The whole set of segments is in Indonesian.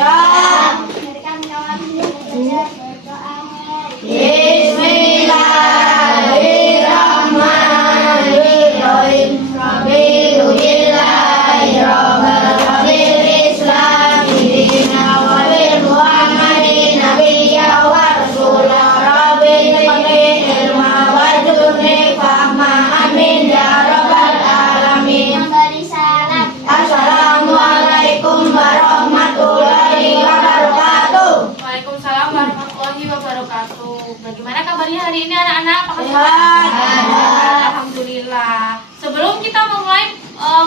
Ya. Bismillahirrahmanirrahim. Rabbil Islami dina wa bil Muhammadin nabiyya wa rasulah. Rabbil ilma warzuqni fahma. Amin ya rabbal alamin. Assalamualaikum warahmatullahi wabarakatuh. Waalaikumsalam warahmatullahi wabarakatuh. Bagaimana kabarnya hari ini anak-anak? Apakah Sehat? Alhamdulillah. Sebelum kita memulai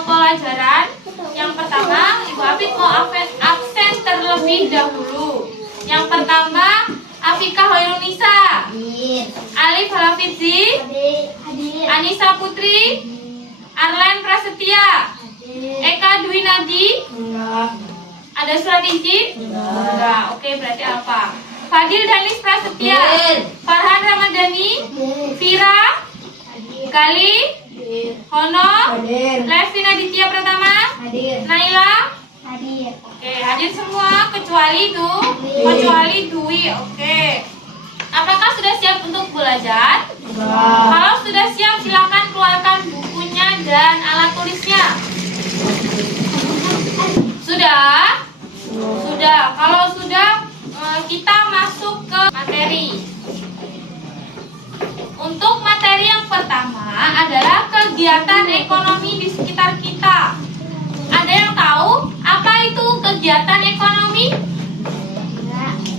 pelajaran yang pertama, Ibu Afid mau absen terlebih dahulu. Yang pertama, Afika Hoirunisa, Alif Halafidzi, Anissa Putri, Arlen Prasetya, Eka Dwinadi. Ada surat izin? Enggak. Oke, berarti apa? Fadil Danis Prasetya, Farhan Ramadhani, Vira, Gali, Hono, Levin Aditya Pratama, Naila. Oke, hadir semua kecuali Dwi. Oke. Apakah sudah siap untuk belajar? Kalau sudah siap, silakan keluarkan bukunya dan alat tulisnya. Sudah? Sudah. Kalau sudah, kita masuk ke materi. Untuk materi yang pertama adalah kegiatan ekonomi di sekitar kita. Ada yang tahu apa itu kegiatan ekonomi?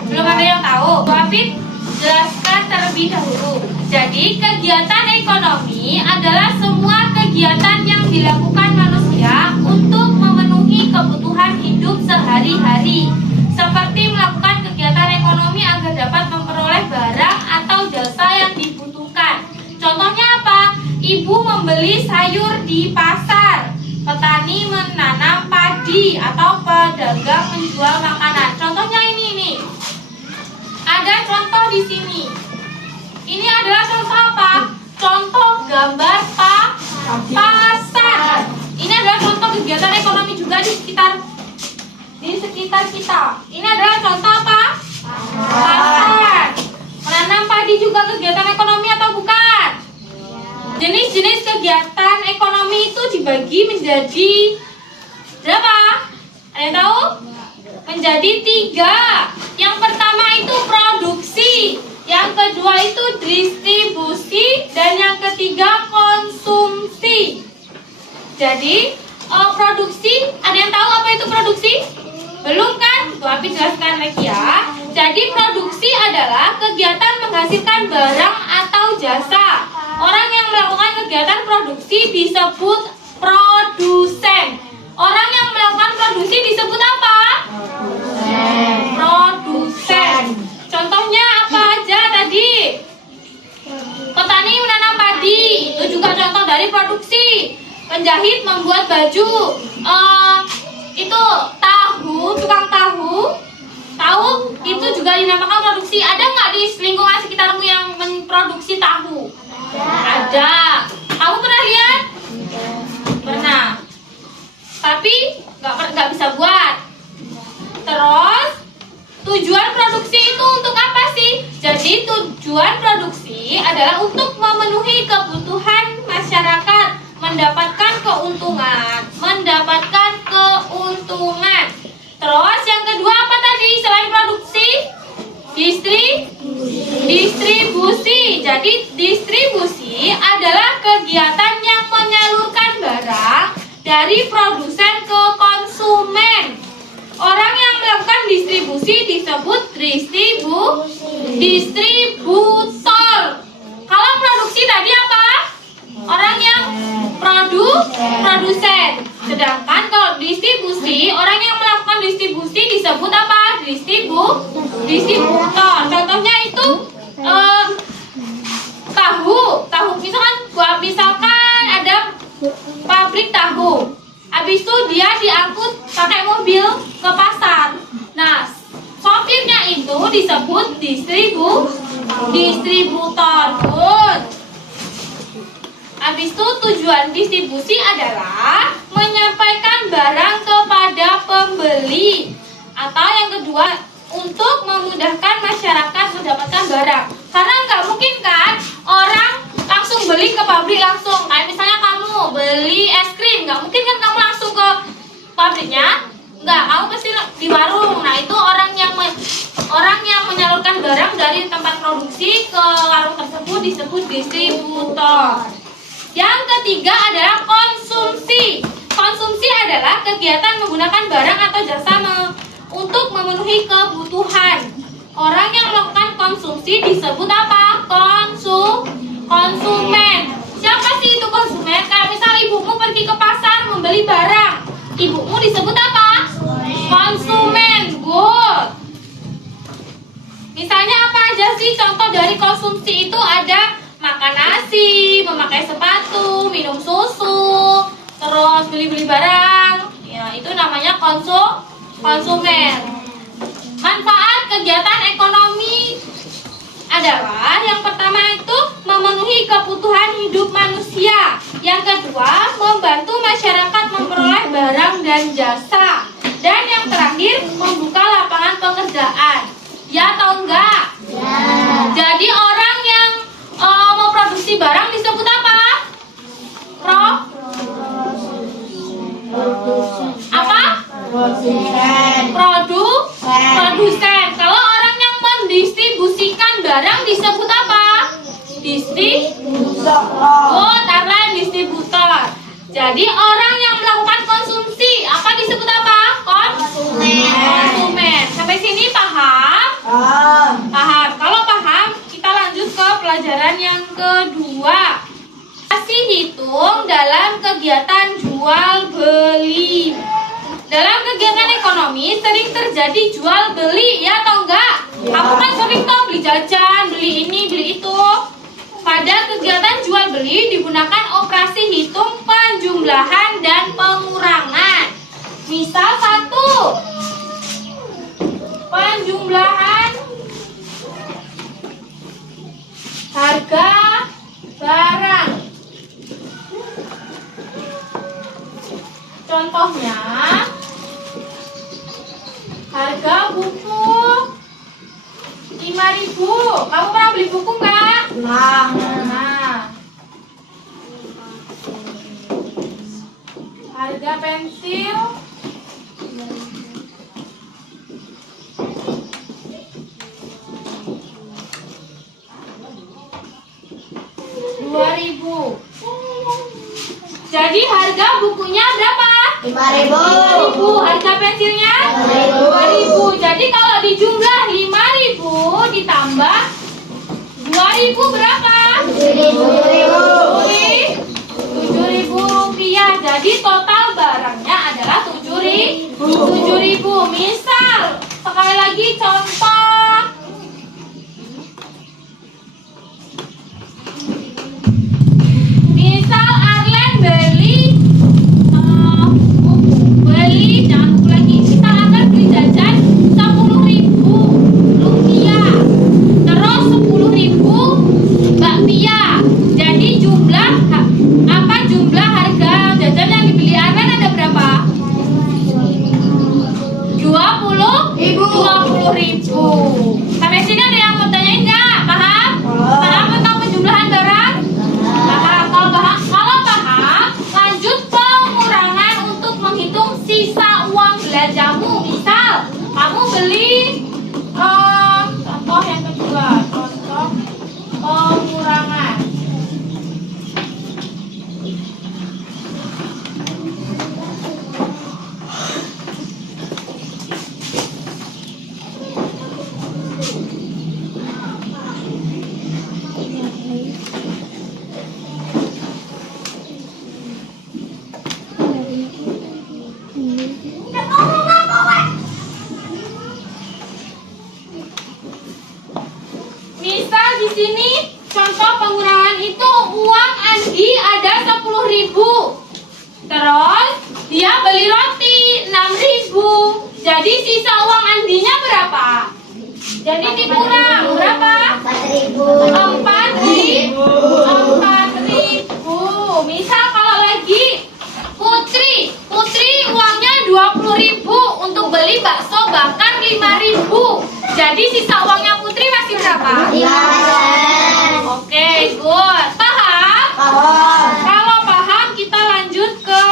Belum ada yang tahu? Bu Afid jelaskan terlebih dahulu. Jadi kegiatan ekonomi adalah semua kegiatan yang dilakukan manusia untuk memenuhi kebutuhan hidup sehari-hari, seperti melakukan kegiatan ekonomi agar dapat memperoleh barang atau jasa yang dibutuhkan. Contohnya apa? Ibu membeli sayur di pasar, petani menanam padi, atau pedagang menjual makanan. Contohnya ini. Ada contoh di sini. Ini adalah contoh apa? Contoh gambar pasar. Ini adalah contoh kegiatan ekonomi juga di sekitar kita. Ini adalah contoh apa? Pasar. Menanam padi juga kegiatan ekonomi atau bukan? Jenis-jenis kegiatan ekonomi itu dibagi menjadi berapa? Ada yang tahu? Menjadi 3. Yang pertama itu produksi, yang kedua itu distribusi, dan yang ketiga konsumsi. Jadi produksi, ada yang tahu apa itu produksi? Belum kan? Bu Afid jelaskan lagi ya. Jadi produksi adalah kegiatan menghasilkan barang atau jasa. Orang yang melakukan kegiatan produksi disebut produsen. Orang yang melakukan produksi disebut apa? Produsen. Contohnya apa aja tadi? Petani menanam padi, itu juga contoh dari produksi. Penjahit membuat baju. Itu tukang tahu itu juga dinamakan produksi. Ada nggak di lingkungan sekitarmu yang memproduksi tahu? Ada. Kamu pernah lihat? Pernah. Tapi nggak bisa buat. Terus tujuan produksi itu untuk apa sih? Jadi tujuan produksi adalah untuk memenuhi kebutuhan masyarakat, mendapatkan keuntungan. Terus yang kedua apa tadi selain produksi? Distribusi. Jadi distribusi adalah kegiatan yang menyalurkan barang dari produsen ke konsumen. Orang yang melakukan distribusi disebut distributor. Kalau produksi tadi apa? Orang yang produsen. Sedangkan kalau distribusi, orang yang melakukan distribusi disebut apa? Distributor. Contohnya itu tahu. Misalkan ada pabrik tahu. Habis itu dia diangkut pakai mobil ke pasar. Nah, sopirnya itu disebut distributor. Good. Habis itu tujuan distribusi adalah menyampaikan barang kepada pembeli Atau yang kedua, untuk memudahkan masyarakat mendapatkan barang. Karena nggak mungkin kan orang langsung beli ke pabrik langsung. Kayak misalnya kamu beli es krim, nggak mungkin kan kamu langsung ke pabriknya. Nggak, kamu pasti di warung. Nah, itu orang yang menyalurkan barang dari tempat produksi ke warung tersebut disebut distributor. Yang ketiga adalah konsumsi. Konsumsi adalah kegiatan menggunakan barang atau jasa untuk memenuhi kebutuhan. Orang yang melakukan konsumsi disebut apa? Konsumen. Siapa sih itu konsumen? Kayak misal ibumu pergi ke pasar membeli barang, ibumu disebut apa? Konsumen. Good. Misalnya apa aja sih contoh dari konsumsi itu? Ada makan nasi, memakai sepatu, minum susu, terus beli-beli barang. Ya, itu namanya konsumen. Manfaat kegiatan ekonomi adalah yang pertama itu memenuhi kebutuhan hidup manusia. Yang kedua, membantu masyarakat memperoleh barang dan jasa. Dan yang terakhir, membuka lapangan pekerjaan. Ya atau enggak? Ya. Jadi orang yang mau produksi barang disebut apa? Apa? Produsen. Kalau orang yang mendistribusikan barang disebut apa? Distributor. Jadi orang yang melakukan konsumsi apa disebut apa? Konsumen. Sampai sini paham? Paham. Kalau paham, kita lanjut ke pelajaran yang kedua. Kasih hitung dalam kegiatan jual beli. Dalam kegiatan ekonomi sering terjadi jual beli, ya atau enggak? Kamu kan sering tuh beli jajan, beli ini, beli itu. Pada kegiatan jual beli digunakan operasi hitung, penjumlahan, dan pengurangan. Misal 1. Penjumlahan harga barang. Contohnya, harga buku 5.000. Kamu pernah beli buku nggak? Nah. Harga pensil 2.000. Jadi harga bukunya berapa? 5.000. Harga pensilnya 2.000. Jadi kalau dijumlah 5.000 ditambah 2.000 berapa? 7.000 rupiah. Jadi total barangnya adalah 7.000. Misal, sekali lagi contoh. Misal Arlen beli jangan buku lagi. Misal Arlen beli jajan 10.000 rupiah. Terus 10.000 bakpia. Jadi jumlah harga jajan yang dibeli Arlen ada berapa? 20.000. Sampai sini ada yang mau tanyain nggak? Paham? Paham tentang penjumlahan barang? Paham. Kalau paham, lanjut pengurangan untuk menghitung sisa uang belanjamu. Misal, kamu beli contoh yang kedua, contoh pengurangan. Misal di sini contoh pengurangan itu uang Andi ada 10.000. Terus dia beli roti 6.000. Jadi sisa uang Andinya berapa? Jadi dikurang berapa? 4.000. Misal kalau lagi Putri uangnya 20.000 untuk beli bakso tambahkan 5.000. Jadi sisa uangnya Putri masih berapa? 5%. Oke, good. Paham? Paham. Kalau paham, kita lanjut ke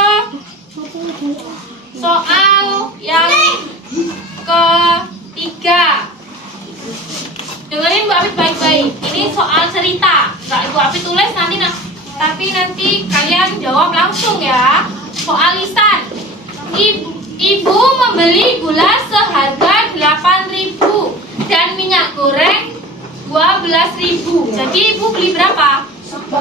soal yang ketiga. Dengerin Bu Apit baik-baik. Ini soal cerita. Nggak Bu Apit tulis tapi nanti kalian jawab langsung ya. Soal lisan. Ibu membeli gula seharga 8.000 dan minyak goreng 12.000. Jadi ibu beli berapa? 20.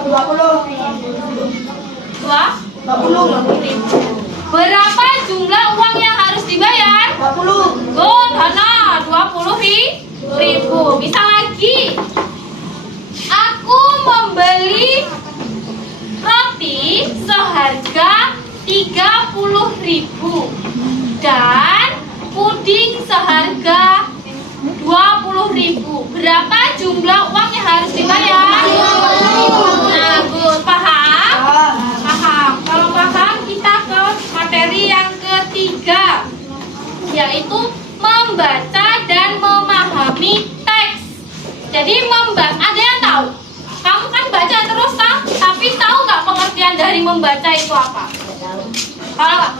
20.000. Berapa jumlah uang yang harus dibayar? 20. Good, Hana, 20.000. Bisa lagi. Aku membeli roti seharga 30.000 dan puding seharga 20.000. Berapa jumlah uang yang harus dibayar? Nah, good. Paham? Paham. Kalau paham, kita ke materi yang ketiga, yaitu membaca dan memahami teks. Jadi ada yang tahu? Kamu kan baca terus tapi tahu nggak pengertian dari membaca itu apa? Kalau nggak,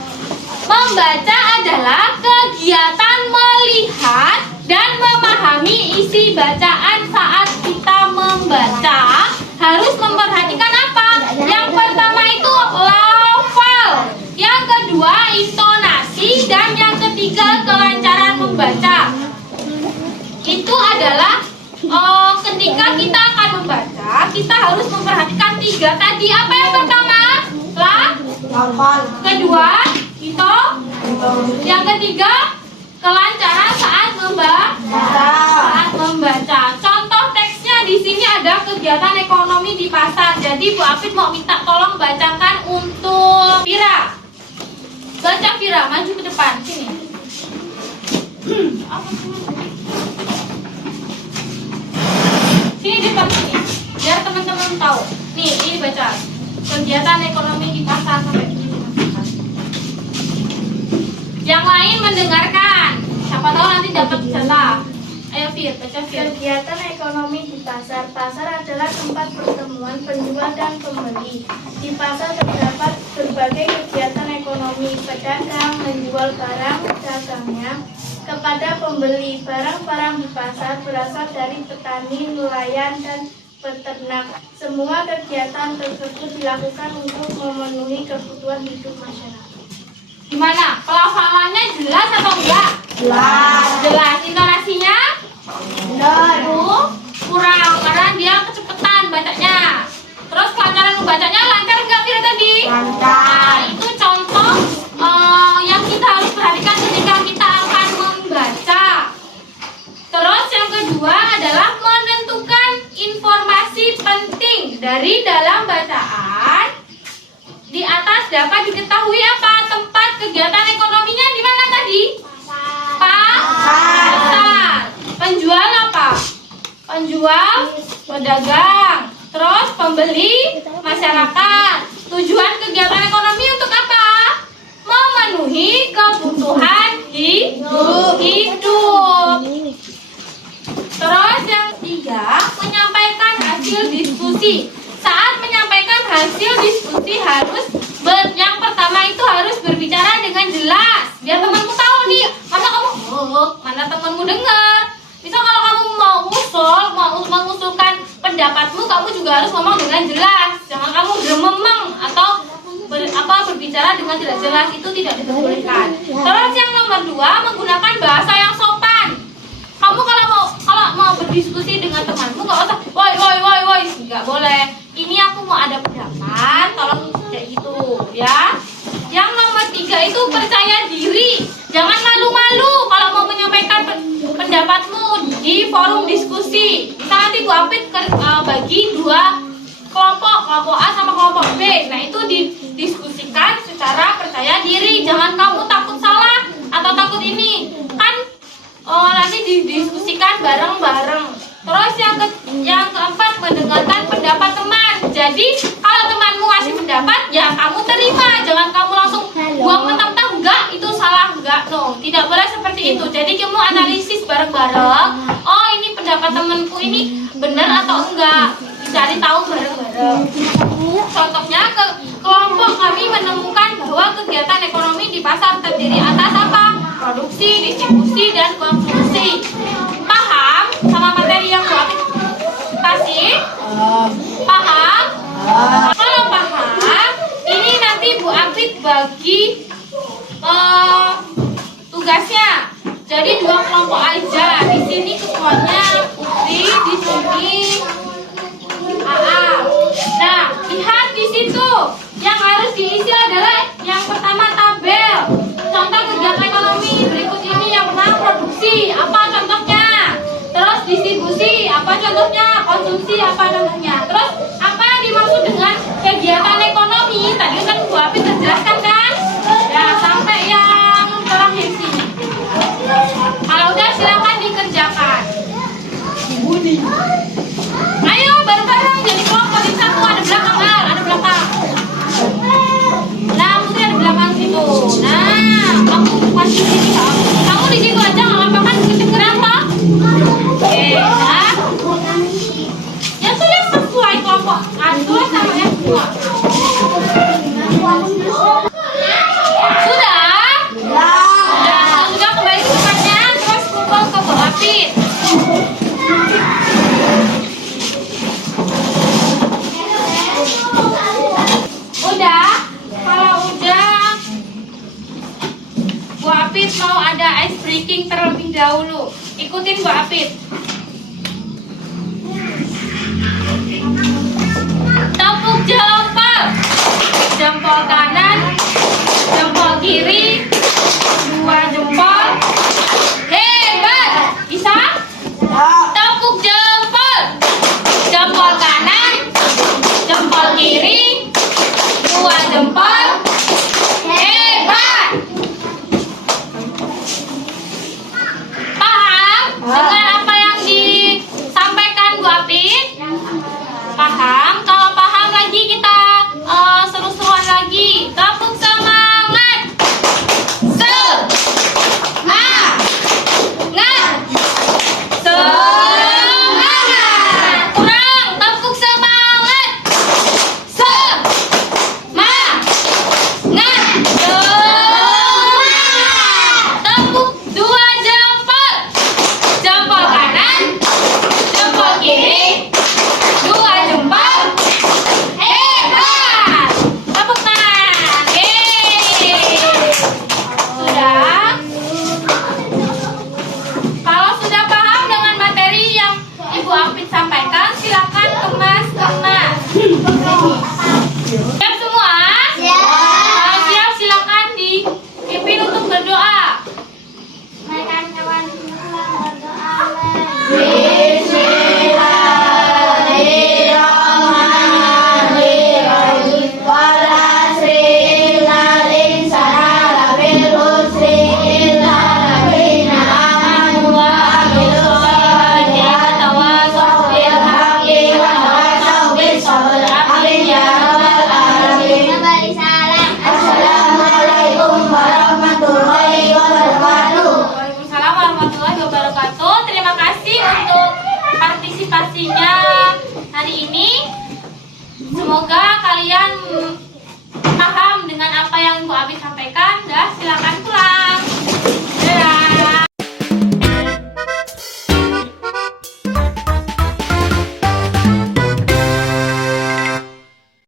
membaca adalah kegiatan melihat dan memahami isi bacaan. Saat kita membaca harus memperhatikan apa? Yang pertama itu lafal, yang kedua intonasi, dan yang ketiga kelancaran membaca. Itu adalah ketika kita akan membaca, kita harus memperhatikan 3 tadi. Apa yang pertama? Lafal. Kedua, itu. Yang ketiga, kelancaran saat membaca. Contoh teksnya di sini ada kegiatan ekonomi di pasar. Jadi Bu Apit mau minta tolong bacakan untuk Vira. Baca Vira, maju ke depan sini. Sini depan sini, biar teman-teman tahu. Nih, ini baca kegiatan ekonomi di pasar sampai ini. Yang lain mendengarkan. Siapa tahu nanti dapat jatah. Ayo Fir, baca Fir. Kegiatan ekonomi di pasar. Pasar adalah tempat pertemuan penjual dan pembeli. Di pasar terdapat berbagai kegiatan ekonomi. Pedagang menjual barang dagangnya kepada pembeli. Barang-barang di pasar berasal dari petani, nelayan, dan peternak. Semua kegiatan tersebut dilakukan untuk memenuhi kebutuhan hidup masyarakat. Gimana? Pelafalannya jelas atau enggak? Jelas. Jelas. Intonasinya? Benar. Kurang karena dia kecepatan bacanya. Terus kelancaran membacanya lancar enggak Fir tadi? Lancar. Nah, itu contoh yang kita harus perhatikan ketika kita akan membaca. Terus yang kedua adalah menentukan informasi penting dari dalam bacaan. Di atas dapat diketahui apa? Tempat kegiatan ekonominya di mana tadi? Pasar. Penjual apa? Penjual, pedagang. Terus pembeli, masyarakat. Tujuan kegiatan ekonomi untuk apa? Memenuhi kebutuhan hidup. Terus yang ketiga, menyampaikan hasil diskusi. Saat menyampaikan hasil diskusi yang pertama itu harus berbicara dengan jelas. Biar temanmu tahu nih, mana temanmu dengar. Misal kalau kamu mau mengusulkan pendapatmu, kamu juga harus ngomong dengan jelas. Jangan kamu grememeng atau berbicara dengan tidak jelas, itu tidak diperbolehkan. Terus yang nomor 2, menggunakan bahasa yang sopan. Kamu kalau mau berdiskusi dengan temanmu nggak usah woi, nggak boleh. Ini aku mau ada pendapat, tolong kayak gitu ya. Yang nomor 3 itu percaya diri. Jangan malu-malu kalau mau menyampaikan pendapatmu di forum diskusi. Kita nanti Bu Apit bagi 2 kelompok A sama kelompok B. Nah, itu didiskusikan secara percaya diri. Jangan kamu takut salah atau takut ini. Kan nanti didiskusikan bareng-bareng. Terus yang keempat, mendengarkan pendapat teman. Jadi kalau temanmu ngasih pendapat, ya kamu terima. Jangan kamu langsung buang mentah-mentah, enggak, itu salah, enggak. No, tidak boleh seperti gitu. Jadi kamu analisis bareng-bareng. Oh, ini pendapat temanku ini benar atau enggak? Dicari tahu bareng-bareng. Contohnya kelompok kami menemukan bahwa kegiatan ekonomi di pasar terdiri atas apa? Produksi, distribusi, dan konsumsi. Paham sama materi yang Bu Apit kasih? Paham? Kalau paham, ini nanti Bu Apit bagi tugasnya. Jadi 2 kelompok aja. Di sini ketuanya Putri, di sini AA. Nah, lihat di situ. Yang harus diisi adalah yang pertama tabel. Contoh kegiatan ekonomi berikut ini. Yang pertama produksi, apa contohnya? Terus distribusi, apa contohnya? Konsumsi, apa contohnya? Terus apa yang dimaksud dengan kegiatan ekonomi? Tadi kan Bu Apit terjelaskan kan? Ya, sampai yang terakhir sini. Kalau udah silakan dikerjakan. Ayo bareng-bareng jadi kelompok di satu. Ada belakang, ada belakang. Nah, Putri ada belakang situ. Nah, kamu bukan di sini, kamu di situ aja nggak apa-apa kan? Kedengeran toh? Oke, nah. Ya sudah sesuai kelompok A2 sama F2. Sudah? Sudah kembali ke tempatnya. Terus kumpul ke Bu Apit. Udah? Kalau udah, Bu Apit mau ada ice breaking terlebih dahulu. Ikutin Bu Apit. Tepuk jempol. Jempol kanan, jempol kiri, 2 jempol. Hebat. Bisa? Tepuk jempol. Jempol kanan, jempol kiri, 2 jempol. Hebat. Paham dengan apa yang disampaikan Bu Apit? Paham? Kalau paham lagi kita seru-seruan lagi. Tepuk semangat. Semangat. Semangat. Kurang. Tepuk semangat. Semangat. Semangat. Tepuk 2 jempol. Jempol kanan, jempol kiri, 2 jempol. Hebat. Tepuk tangan. Yeay. Sudah? Kalau sudah paham dengan materi yang Ibu Apit sampaikan, silakan kemas-kemas. Siap semua? Kalau siap, silakan dipimpin untuk berdoa. Waalaikumsalam warahmatullahi wabarakatuh. Terima kasih untuk partisipasinya hari ini. Semoga kalian paham dengan apa yang Bu Apit sampaikan. Dah, silakan